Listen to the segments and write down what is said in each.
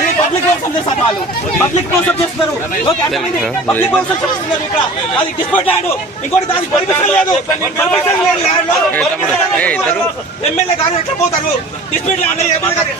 అది పబ్లిక్ మోసం చేస్తారు వాళ్ళు, పబ్లిక్ మోసం చేస్తున్నారు. ఓకే అర్థమైంది, పబ్లిక్ మోసం చేస్తున్నారు ఇక్కడ. అది డిస్ప్యూట్ ల్యాండ్, ఇంకోటి దానికి పర్మిషన్ లేదు, పర్మిషన్ లేదు ల్యాండ్ లో ఎమ్మెల్యే గారు ఎట్లా పోతారు? డిస్ప్యూట్ ల్యాండ్ ఎమ్మెల్యే గారు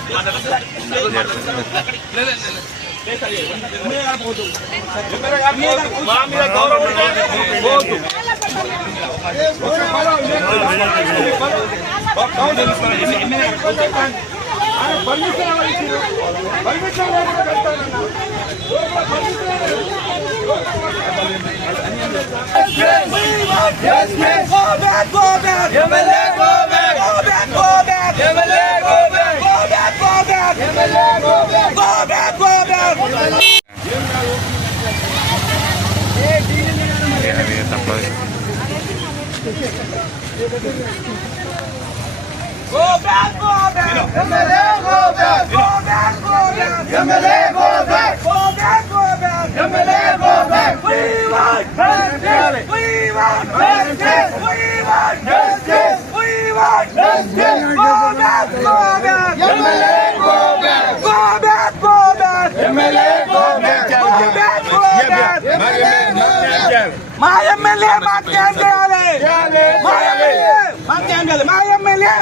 Go back, go back. MLA, go back. Go back, go back. MLA, go back. Go back, go back. MLA, go back. We want justice. We want justice. We want justice. We want justice. Go back, go back. MLA, go back. Go back, go back. MLA, go back. Go back, go back. My MLA, my MLA. My MLA. My MLA, my MLA,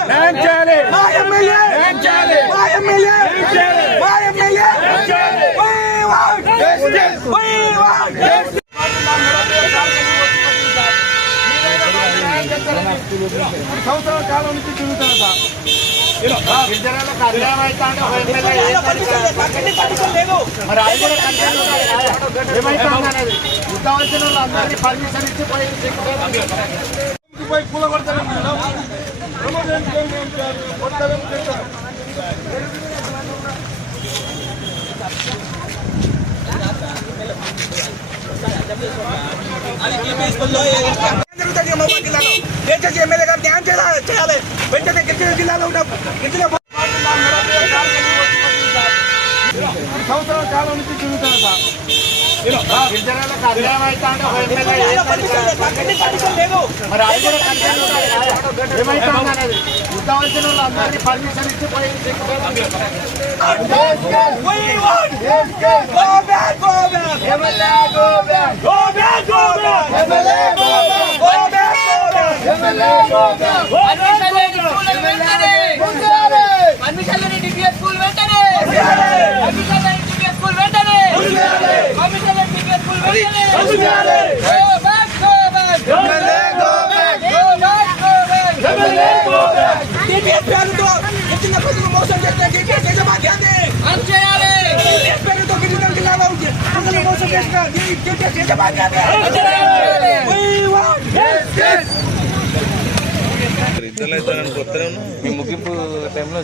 my MLA, my MLA, we want justice, we want justice. సంవత్సరాల కాలం నుంచి తిరుగుతారు sir. గిరిజనులకు అన్యాయం అవుతా అంటే ఒక MLA మరి అది కూడా ఏమైతుంది అనేది ఉద్దాల్సిన వాళ్ళు అందరినీ పర్మిషన్ ఇచ్చి పోయి పూల కొడతారు. దయచేసి ఎమ్మెల్యే గారు న్యాయం చేయాలి. వెంటనే గిరిజన జిల్లాలో ఉన్న గిరిజన సంవత్సరాల కాలం నుంచి తిరుగుతారు సార్. గిరిజనులకు అన్యాయం అవుతా అంటే ఒక ఎమ్మెల్యే మరి అది కూడా ఏమైతుంది అనేది ఉద్దాల్సిన వాళ్ళు అందరినీ పర్మిషన్ ఇచ్చి పోయి మోసం చేస్తే ముగింపు టైంలో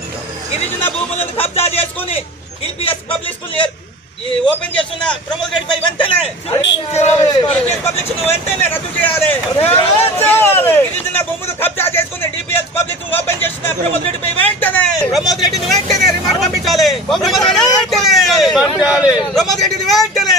గిరిజన భూములను కబ్జా చేసుకుని ఈపీఎస్ పబ్లిక్ స్కూల్ ఓపెన్ చేస్తున్న ప్రమోద్ రెడ్డిపై వెంటనే పబ్లిక్ వెంటనే రద్దు చేయాలి. గిరిజన భూములు కబ్జా చేసుకుని డిపిఎస్ పబ్లిక్ ఓపెన్ చేస్తున్న ప్రమోద్ రెడ్డిపై వెంటనే రిమాండ్ పంపించాలి. ప్రమోద్ రెడ్డిని వెంటనే